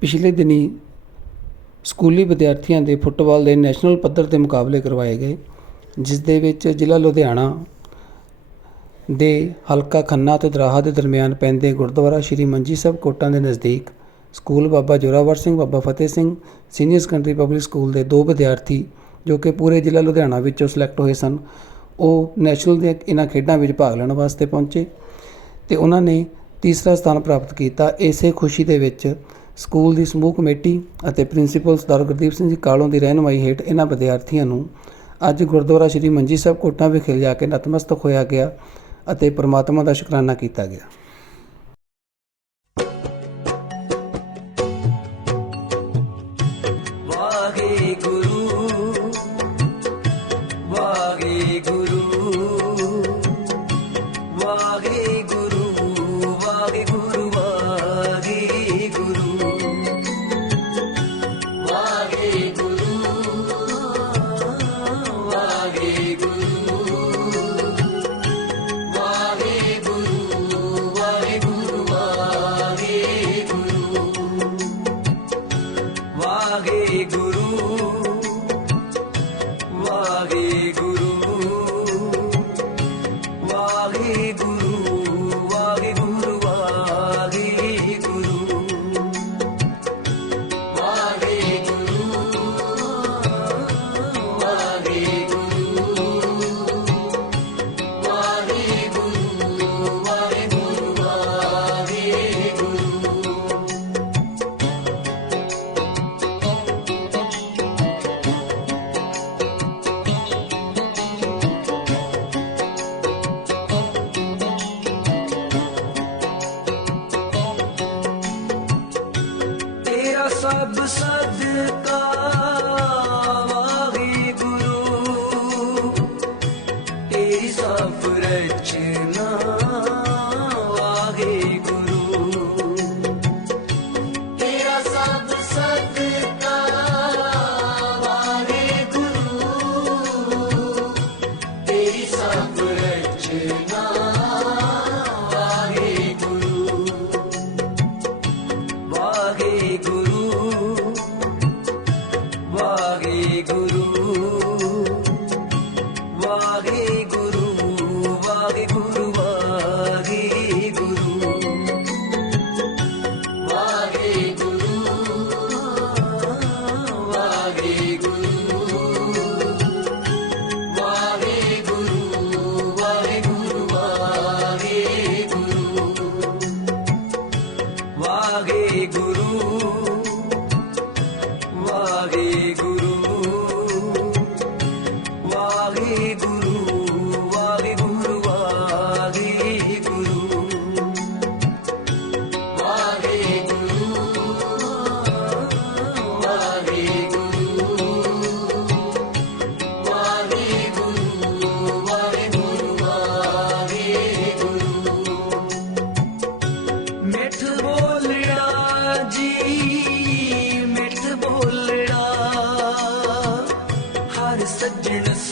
ਪਿਛਲੇ ਦਿਨੀਂ ਸਕੂਲੀ ਵਿਦਿਆਰਥੀਆਂ ਦੇ ਫੁੱਟਬਾਲ ਦੇ ਨੈਸ਼ਨਲ ਪੱਧਰ ਤੇ ਮੁਕਾਬਲੇ ਕਰਵਾਏ ਗਏ, ਜਿਸ ਦੇ ਵਿੱਚ ਜ਼ਿਲ੍ਹਾ ਲੁਧਿਆਣਾ ਦੇ ਹਲਕਾ ਖੰਨਾ ਅਤੇ ਦਰਾਹਾ ਦੇ ਦਰਮਿਆਨ ਪੈਂਦੇ ਗੁਰਦੁਆਰਾ ਸ਼੍ਰੀ ਮੰਜੀ ਸਾਹਿਬ ਕੋਟਾਂ ਦੇ ਨਜ਼ਦੀਕ school Baba Zorawar Singh, Baba Fateh Singh, senior secondary public school ਦੇ ਦੋ ਵਿਦਿਆਰਥੀ ਜੋ ਕਿ ਪੂਰੇ ਜ਼ਿਲ੍ਹਾ ਲੁਧਿਆਣਾ ਵਿੱਚੋਂ ਸਿਲੈਕਟ ਹੋਏ ਸਨ, ਉਹ ਨੈਸ਼ਨਲ ਦੇ ਇਹਨਾਂ ਖੇਡਾਂ ਵਿੱਚ ਭਾਗ ਲੈਣ ਵਾਸਤੇ ਪਹੁੰਚੇ ਤੇ ਉਹਨਾਂ ਨੇ ਤੀਸਰਾ ਸਥਾਨ ਪ੍ਰਾਪਤ ਕੀਤਾ। ਇਸੇ ਖੁਸ਼ੀ ਦੇ ਵਿੱਚ ਸਕੂਲ ਦੀ ਸਮੂਹ ਕਮੇਟੀ ਅਤੇ ਪ੍ਰਿੰਸੀਪਲ ਸਰਦਾਰ ਗੁਰਦੀਪ ਸਿੰਘ ਜੀ ਕਾਲੋਂ ਦੀ ਰਹਿਨੁਮਾਈ ਹੇਠ ਇਹਨਾਂ ਵਿਦਿਆਰਥੀਆਂ ਨੂੰ ਅੱਜ ਗੁਰਦੁਆਰਾ ਸ਼੍ਰੀ ਮੰਜੀ ਸਾਹਿਬ ਕੋਟਾਂ ਵਿਖੇ ਜਾ ਕੇ ਨਤਮਸਤਕ ਹੋਇਆ ਗਿਆ ਅਤੇ ਪ੍ਰਮਾਤਮਾ ਦਾ ਸ਼ੁਕਰਾਨਾ ਕੀਤਾ ਗਿਆ।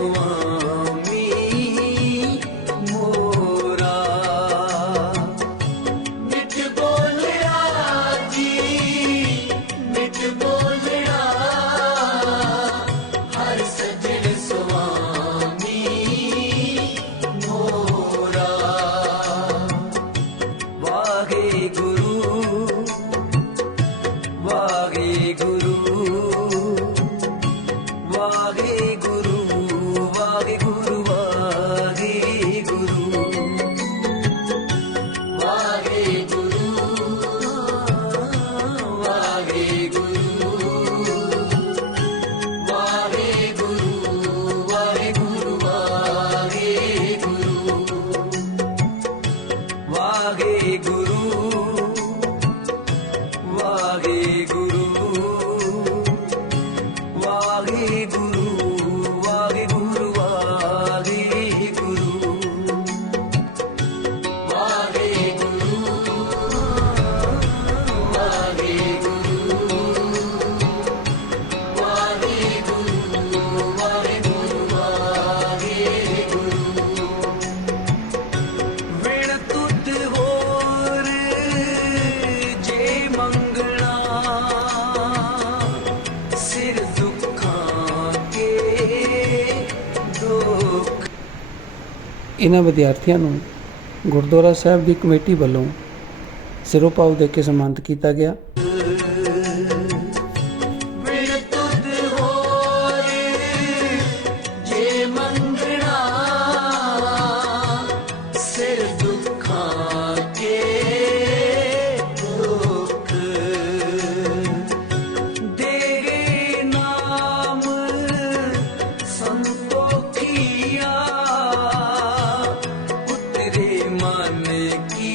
Allah ਇਹਨਾਂ ਵਿਦਿਆਰਥੀਆਂ ਨੂੰ ਗੁਰਦੁਆਰਾ ਸਾਹਿਬ ਦੀ ਕਮੇਟੀ ਵੱਲੋਂ ਸਿਰੋਂ ਪਾਉ ਦੇ ਕੇ ਸਨਮਾਨਿਤ ਕੀਤਾ ਗਿਆ। जमाने की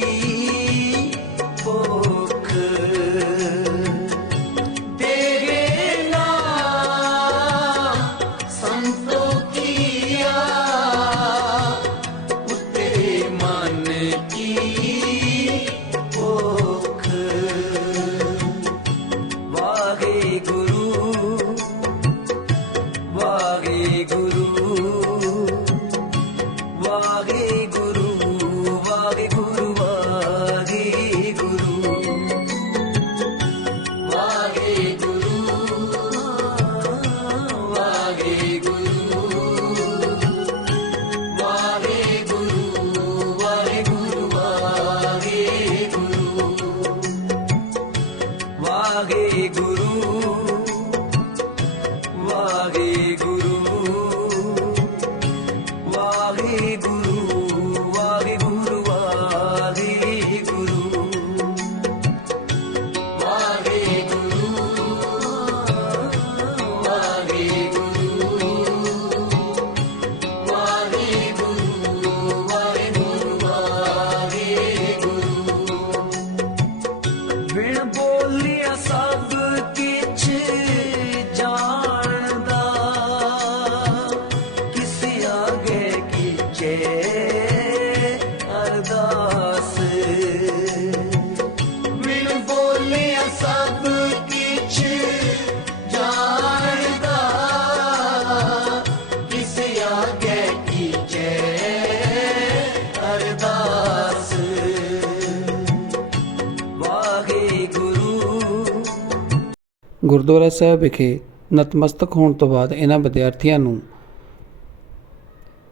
ਗੁਰਦੁਆਰਾ ਸਾਹਿਬ ਵਿਖੇ ਨਤਮਸਤਕ ਹੋਣ ਤੋਂ ਬਾਅਦ ਇਹਨਾਂ ਵਿਦਿਆਰਥੀਆਂ ਨੂੰ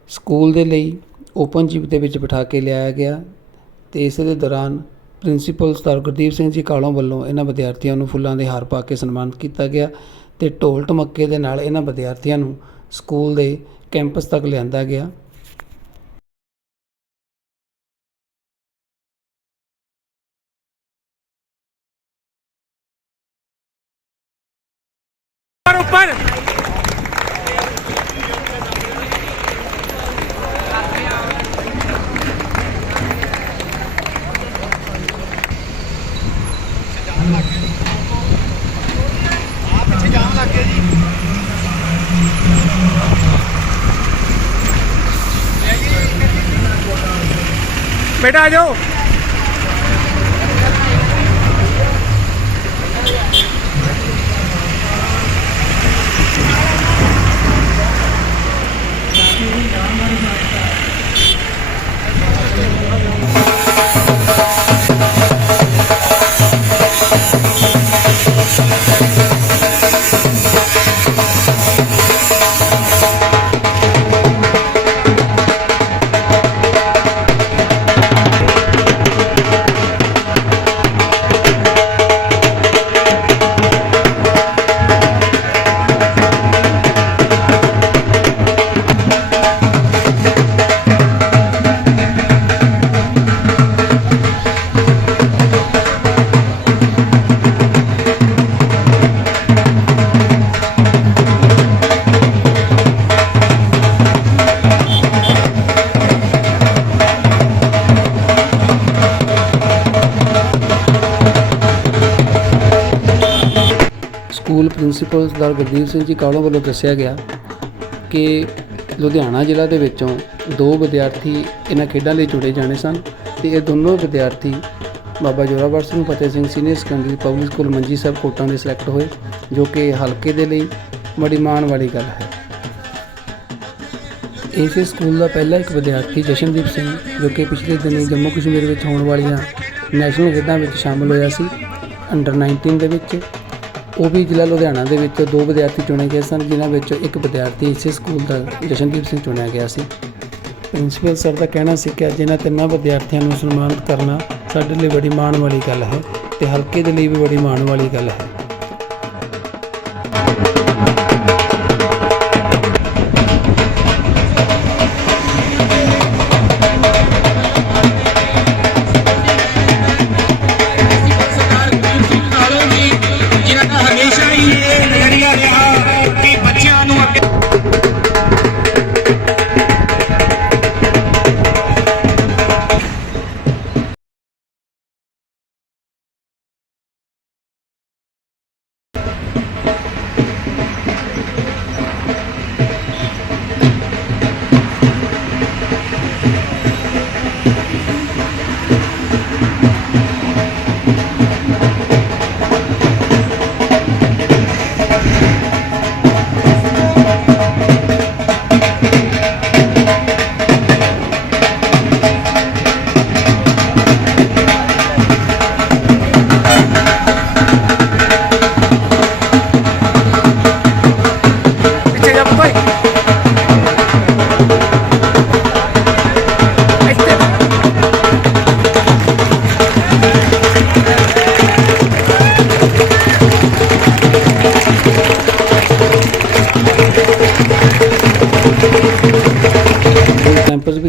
ਸਕੂਲ ਦੇ ਲਈ ਓਪਨ ਜੀਪ ਦੇ ਵਿੱਚ ਬਿਠਾ ਕੇ ਲਿਆਇਆ ਗਿਆ ਤੇ ਇਸ ਦੇ ਦੌਰਾਨ ਪ੍ਰਿੰਸੀਪਲ ਸਰਦਾਰ ਗੁਰਦੀਪ ਸਿੰਘ ਜੀ ਕਾਲੋਂ ਵੱਲੋਂ ਇਹਨਾਂ ਵਿਦਿਆਰਥੀਆਂ ਨੂੰ ਫੁੱਲਾਂ ਦੇ ਹਾਰ ਪਾ ਕੇ ਸਨਮਾਨਿਤ ਕੀਤਾ ਗਿਆ ਤੇ ਢੋਲ ਢਮੱਕੇ ਦੇ ਨਾਲ ਇਹਨਾਂ ਵਿਦਿਆਰਥੀਆਂ ਨੂੰ ਸਕੂਲ ਦੇ ਕੈਂਪਸ ਤੱਕ ਲਿਆਂਦਾ ਗਿਆ। ਉੱਪਰ ਬੇਟਾ ਆ ਜਾਓ। ਸਕੂਲ ਪ੍ਰਿੰਸੀਪਲ ਸਰਦਾਰ ਗੁਰਦੀਪ ਸਿੰਘ ਜੀ ਕਾਲੋਂ ਵੱਲੋਂ ਦੱਸਿਆ ਗਿਆ ਕਿ ਲੁਧਿਆਣਾ ਜ਼ਿਲ੍ਹਾ ਦੇ ਵਿੱਚੋਂ ਦੋ ਵਿਦਿਆਰਥੀ ਇਹਨਾਂ ਖੇਡਾਂ ਲਈ ਜੁੜੇ ਜਾਣੇ ਸਨ ਤੇ ਇਹ ਦੋਨੋਂ ਵਿਦਿਆਰਥੀ Baba Zorawar Singh, Fateh Singh senior secondary public school Manji Sahib Kotan ਦੇ ਸਿਲੈਕਟ ਹੋਏ, ਜੋ ਕਿ ਹਲਕੇ ਦੇ ਲਈ ਬੜੀ ਮਾਣ ਵਾਲੀ ਗੱਲ ਹੈ। ਇਸੇ ਸਕੂਲ ਦਾ ਪਹਿਲਾ ਇੱਕ ਵਿਦਿਆਰਥੀ ਜਸ਼ਨਦੀਪ ਸਿੰਘ, ਜੋ ਕਿ ਪਿਛਲੇ ਦਿਨੀ ਜੰਮੂ ਕਸ਼ਮੀਰ ਵਿੱਚ ਹੋਣ ਵਾਲੀਆਂ ਨੈਸ਼ਨਲ ਖੇਡਾਂ ਵਿੱਚ ਸ਼ਾਮਲ ਹੋਇਆ ਸੀ। ਅੰਡਰ 19 ਦੇ ਵਿੱਚ ਉਹ ਵੀ ਜ਼ਿਲ੍ਹਾ ਲੁਧਿਆਣਾ ਦੇ ਵਿੱਚ ਦੋ ਵਿਦਿਆਰਥੀ ਚੁਣੇ ਗਏ ਸਨ, ਜਿਨ੍ਹਾਂ ਵਿੱਚੋਂ ਇੱਕ ਵਿਦਿਆਰਥੀ ਇਸੇ ਸਕੂਲ ਦਾ ਜਸ਼ਨਦੀਪ ਸਿੰਘ ਚੁਣਿਆ ਗਿਆ ਸੀ। ਪ੍ਰਿੰਸੀਪਲ ਸਰ ਦਾ ਕਹਿਣਾ ਸੀ ਕਿ ਅੱਜ ਇਹਨਾਂ ਤਿੰਨਾਂ ਵਿਦਿਆਰਥੀਆਂ ਨੂੰ ਸਨਮਾਨਿਤ ਕਰਨਾ ਸਾਡੇ ਲਈ ਬੜੀ ਮਾਣ ਵਾਲੀ ਗੱਲ ਹੈ ਤੇ ਹਲਕੇ ਦੇ ਲਈ ਵੀ ਬੜੀ ਮਾਣ ਵਾਲੀ ਗੱਲ ਹੈ।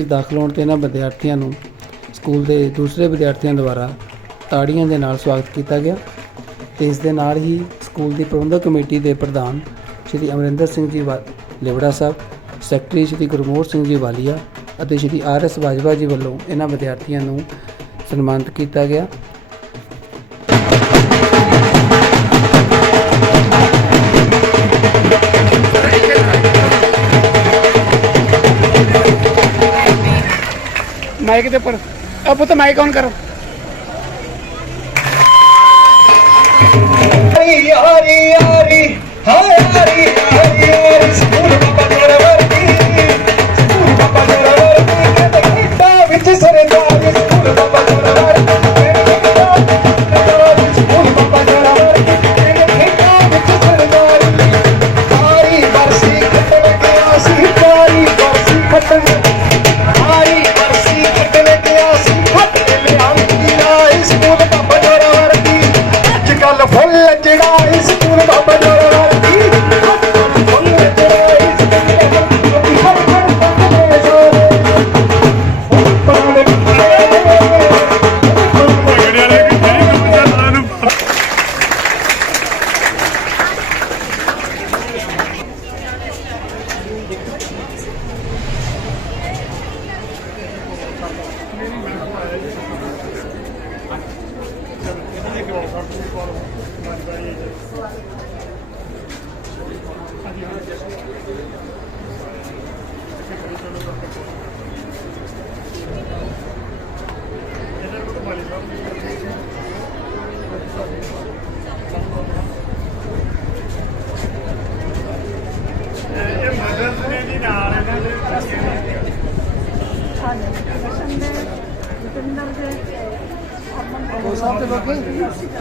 ਵਿੱਚ ਦਾਖਲ ਹੋਣ ਤੇ ਇਹਨਾਂ ਵਿਦਿਆਰਥੀਆਂ ਨੂੰ ਸਕੂਲ ਦੇ ਦੂਸਰੇ ਵਿਦਿਆਰਥੀਆਂ ਦੁਆਰਾ ਤਾੜੀਆਂ ਦੇ ਨਾਲ ਸਵਾਗਤ ਕੀਤਾ ਗਿਆ ਤੇ ਇਸ ਦੇ ਨਾਲ ਹੀ ਸਕੂਲ ਦੀ ਪ੍ਰਬੰਧਕ ਕਮੇਟੀ ਦੇ ਪ੍ਰਧਾਨ ਸ਼੍ਰੀ ਅਮਰਿੰਦਰ ਸਿੰਘ ਜੀ ਵਾ- ਲਿਬੜਾ ਸਾਹਿਬ, ਸੈਕਟਰੀ ਸ਼੍ਰੀ ਗੁਰਮੋਹਰ ਸਿੰਘ ਜੀ ਵਾਲੀਆ ਅਤੇ ਸ਼੍ਰੀ ਆਰ ਐਸ ਬਾਜਵਾ ਜੀ ਵੱਲੋਂ ਇਹਨਾਂ ਵਿਦਿਆਰਥੀਆਂ ਨੂੰ ਸਨਮਾਨਿਤ ਕੀਤਾ ਗਿਆ। ਮਾਈਕ ਦੇ ਉੱਪਰ ਆ ਪੁੱਤ ਮਾਈਕ ਔਨ ਕਰੋ? ਯਾਰੀ ਯਾਰੀ ਯਾਰੀ ਹਾਏ ਯਾਰੀ ਯਾਰੀ ਯਾਰੀ ਸਕੂਲ ਬਾਬਾ ਜੋੜਾ ਵਰਦੀ ਸਕੂਲ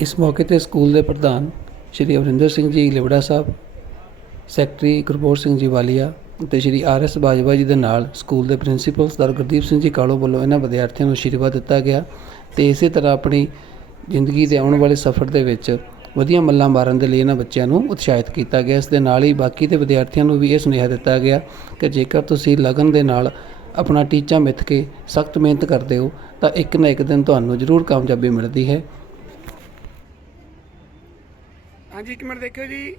ਇਸ ਮੌਕੇ ਤੇ ਸਕੂਲ ਦੇ ਪ੍ਰਧਾਨ ਸ਼੍ਰੀ ਅਮਰਿੰਦਰ ਸਿੰਘ ਜੀ ਲਿਬੜਾ ਸਾਹਿਬ, ਸੈਕਟਰੀ ਗੁਰਬੋਰ ਸਿੰਘ ਜੀ ਵਾਲੀਆ ਅਤੇ ਸ਼੍ਰੀ ਆਰ ਐਸ ਬਾਜਵਾ ਜੀ ਦੇ ਨਾਲ ਸਕੂਲ ਦੇ ਪ੍ਰਿੰਸੀਪਲ ਸਰਦਾਰ ਗੁਰਦੀਪ ਸਿੰਘ ਜੀ ਕਾਲੋ ਵੱਲੋਂ ਇਹਨਾਂ ਵਿਦਿਆਰਥੀਆਂ ਨੂੰ ਆਸ਼ੀਰਵਾਦ ਦਿੱਤਾ ਗਿਆ ਤੇ ਇਸੇ ਤਰ੍ਹਾਂ ਆਪਣੀ ਜ਼ਿੰਦਗੀ ਦੇ ਆਉਣ ਵਾਲੇ ਸਫ਼ਰ ਦੇ ਵਿੱਚ ਵਧੀਆ ਮੱਲਾਂ ਮਾਰਨ ਦੇ ਲਈ ਇਹਨਾਂ ਬੱਚਿਆਂ ਨੂੰ ਉਤਸ਼ਾਹਿਤ ਕੀਤਾ ਗਿਆ। ਇਸ ਦੇ ਨਾਲ ਹੀ ਬਾਕੀ ਦੇ ਵਿਦਿਆਰਥੀਆਂ ਨੂੰ ਵੀ ਇਹ ਸੁਨੇਹਾ ਦਿੱਤਾ ਗਿਆ ਕਿ ਜੇਕਰ ਤੁਸੀਂ ਲਗਨ ਦੇ ਨਾਲ ਆਪਣਾ ਟੀਚਾ ਮਿੱਥ ਕੇ ਸਖਤ ਮਿਹਨਤ ਕਰਦੇ ਹੋ, ਤਾਂ ਇੱਕ ਨਾ ਇੱਕ ਦਿਨ ਤੁਹਾਨੂੰ ਜ਼ਰੂਰ ਕਾਮਯਾਬੀ ਮਿਲਦੀ ਹੈ। ਹਾਂਜੀ, ਇੱਕ ਮਿੰਟ ਦੇਖਿਓ ਜੀ।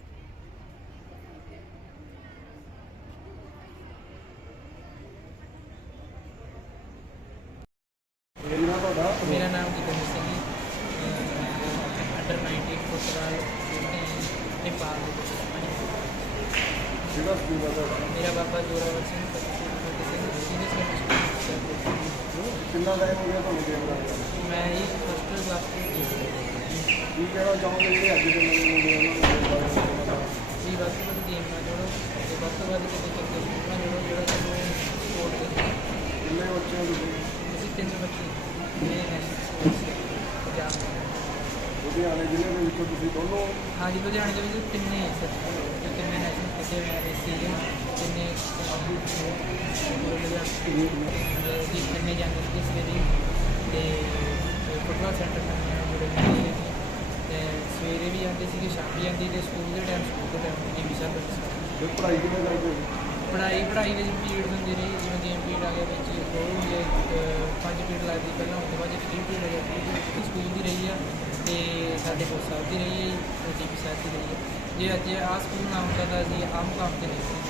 ਮੇਰਾ ਨਾਮ ਜਿਤੇਂਦਰ ਸਿੰਘ ਜੀ ਅੰਡਰ 19 ਫੁੱਟਬਾਲ ਹਾਂ। ਨੇਪਾਲ ਦੇ ਵਿੱਚ ਮੇਰਾ Baba Zorawar Singh Fateh Singh senior secondary school ਕਿੰਨਾ ਟਾਈਮ ਹੋ ਗਿਆ ਤੁਹਾਨੂੰ ਗੇਮ ਦਾ? ਮੈਂ ਹੀ ਫਸਟ ਕਲਾਸ ਤੋਂ ਟੀਮ ਕੀ ਕਹਿਣਾ ਚਾਹੋਗੇ ਜਿਹੜੇ ਅੱਜ ਦੇ ਨਵੇਂ ਮੁੰਡੇ ਉਹਨਾਂ ਨੂੰ ਗੇਮ ਦਾ? ਵੀ ਵੱਧ ਤੋਂ ਵੱਧ ਗੇਮ ਨਾਲ ਜੁੜੋ ਤੇ ਵੱਧ ਤੋਂ ਵੱਧ ਕਿਤੇ ਚੰਗੇ ਸਕੂਲ ਨਾਲ ਜੁੜੋ ਜਿਹੜਾ ਤੁਹਾਨੂੰ ਸਪੋਰਟ ਕਰੇ। ਕਿੰਨੇ ਬੱਚੇ ਹੋ ਤੁਸੀਂ? ਅਸੀਂ ਤਿੰਨ ਬੱਚੇ। ਦੇ ਲੁਧਿਆਣੇ ਜ਼ਿਲ੍ਹੇ ਦੇ ਵਿੱਚੋਂ ਤੁਸੀਂ ਦੋਨੋਂ? ਹਾਂਜੀ ਲੁਧਿਆਣੇ ਦੇ ਵਿੱਚ ਤਿੰਨੇ ਸੱਚ ਜੋ ਤਿੰਨੇ ਨੈਸ਼ਨਲ ਕਿਤੇ ਹੋਏ ਆ ਸੀ? ਤਿੰਨੇ ਦੀ ਤਿੰਨੇ ਜਾਂਦੇ ਸੀ ਸਵੇਰੇ ਤੇ ਫੁੱਟਬਾਲ ਸੈਂਟਰ ਤੇ ਸਵੇਰੇ ਵੀ ਜਾਂਦੇ ਸੀ ਸ਼ਾਮ ਵੀ ਜਾਂਦੀ ਤੇ ਸਕੂਲ ਦੇ ਟਾਈਮ ਸਕੂਲ ਦੇ ਟਾਈਮ ਜੀ ਵੀ ਸਭ ਫਿਰ ਪੜ੍ਹਾਈ ਕਿਵੇਂ ਕਰਦੇ ਹੋ ਪੜ੍ਹਾਈ ਵਿੱਚ ਦੇ ਪੀਰੀਅਡ ਹੁੰਦੇ ਰਹੇ, ਜਿਵੇਂ ਗੇਮ ਪੀਰੀਅਡ ਆ ਗਿਆ ਵਿੱਚ ਦੋ ਹੁੰਦੇ ਪੰਜ ਪੀਰੀਅਡ ਲੱਗਦੀ ਪਹਿਲਾਂ, ਉਸ ਤੋਂ ਬਾਅਦ ਫ੍ਰੀ ਪੀਰੀਅਡ ਆ ਗਿਆ free period ਸਕੂਲ ਦੀ ਰਹੀ ਆ, ਤੇ ਸਾਡੇ ਕੋਲ ਸਾਹਿਬ ਦੀ ਰਹੀ ਹੈ ਜੀ ਡੀਪੀ ਸਾਹਿਬ ਦੀ ਰਹੀ ਹੈ। ਜੇ ਅੱਜ ਆਹ ਸਕੂਲ ਨਾ ਹੁੰਦਾ ਤਾਂ ਅਸੀਂ ਆਹ ਕੰਮ ਤੇ ਨਹੀਂ